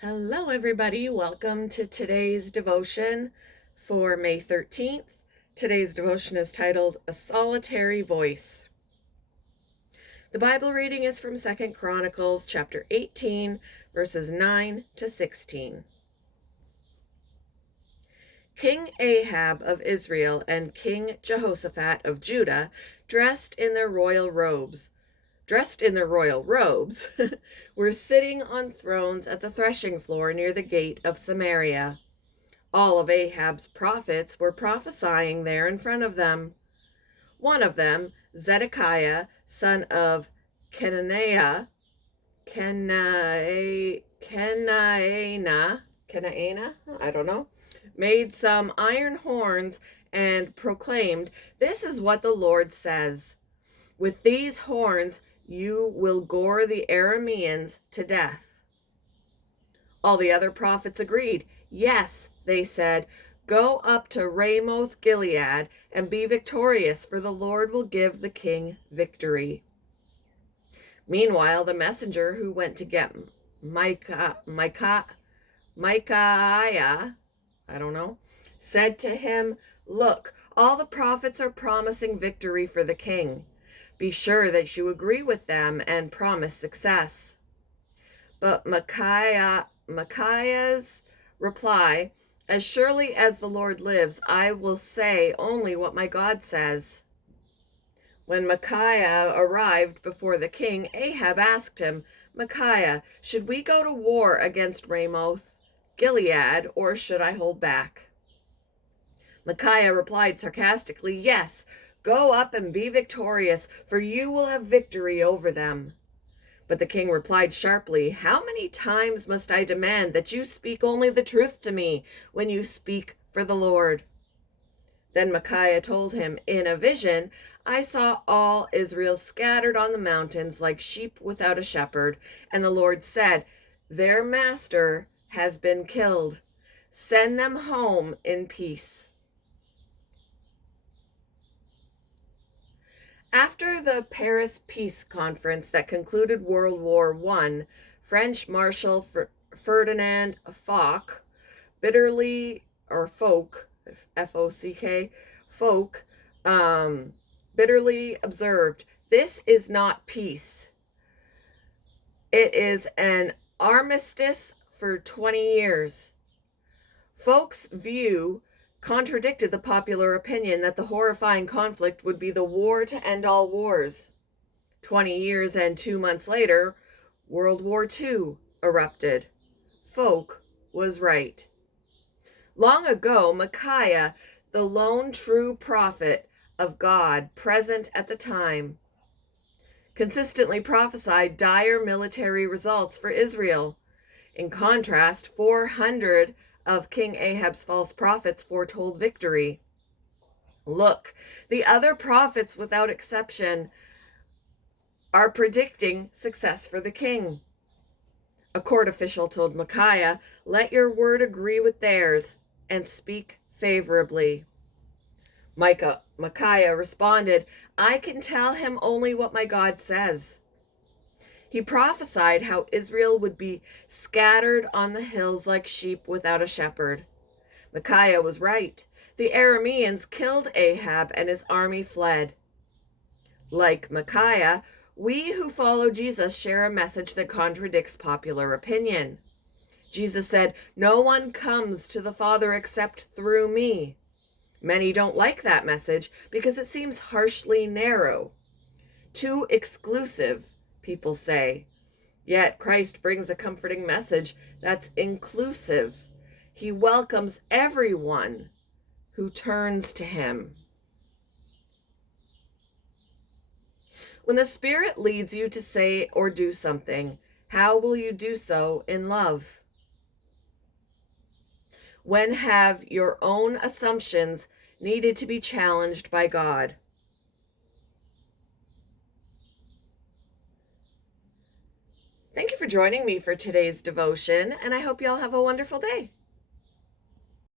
Hello, everybody. Welcome to today's devotion for May 13th. Today's devotion is titled A Solitary Voice. The Bible reading is from 2 Chronicles chapter 18, verses 9 to 16. King Ahab of Israel and King Jehoshaphat of Judah, dressed in their royal robes, were sitting on thrones at the threshing floor near the gate of Samaria. All of Ahab's prophets were prophesying there in front of them. One of them, Zedekiah, son of Kenaanah, I don't know, made some iron horns and proclaimed, "This is what the Lord says. With these horns you will gore the Arameans to death." All the other prophets agreed. "Yes," they said, "go up to Ramoth Gilead and be victorious, for the Lord will give the king victory." Meanwhile, the messenger who went to get Micaiah, said to him, "Look, all the prophets are promising victory for the king. Be sure that you agree with them and promise success." But Micaiah's reply, "As surely as the Lord lives, I will say only what my God says." When Micaiah arrived before the king, Ahab asked him, "Micaiah, should we go to war against Ramoth Gilead, or should I hold back?" Micaiah replied sarcastically, "Yes, go up and be victorious, for you will have victory over them." But the king replied sharply, "How many times must I demand that you speak only the truth to me when you speak for the Lord?" Then Micaiah told him, "In a vision, I saw all Israel scattered on the mountains like sheep without a shepherd, and the Lord said, 'Their master has been killed. Send them home in peace.'" After the Paris Peace Conference that concluded World War I, French Marshal Ferdinand Foch bitterly, or Foch, F-O-C-K, Foch, bitterly observed, "This is not peace. It is an armistice for 20 years. Foch's view contradicted the popular opinion that the horrifying conflict would be the war to end all wars. 20 years and 2 months later, World War II erupted. Foch was right. Long ago, Micaiah, the lone true prophet of God present at the time, consistently prophesied dire military results for Israel. In contrast, 400 of King Ahab's false prophets foretold victory. Look, the other prophets, without exception, are predicting success for the king. A court official told Micaiah, "Let your word agree with theirs and speak favorably." Micaiah responded, "I can tell him only what my God says." He prophesied how Israel would be scattered on the hills like sheep without a shepherd. Micaiah was right. The Arameans killed Ahab and his army fled. Like Micaiah, we who follow Jesus share a message that contradicts popular opinion. Jesus said, "No one comes to the Father except through me." Many don't like that message because it seems harshly narrow. Too exclusive, people say. Yet Christ brings a comforting message that's inclusive. He welcomes everyone who turns to him. When the Spirit leads you to say or do something, how will you do so in love? When have your own assumptions needed to be challenged by God? Thank you for joining me for today's devotion, and I hope you all have a wonderful day.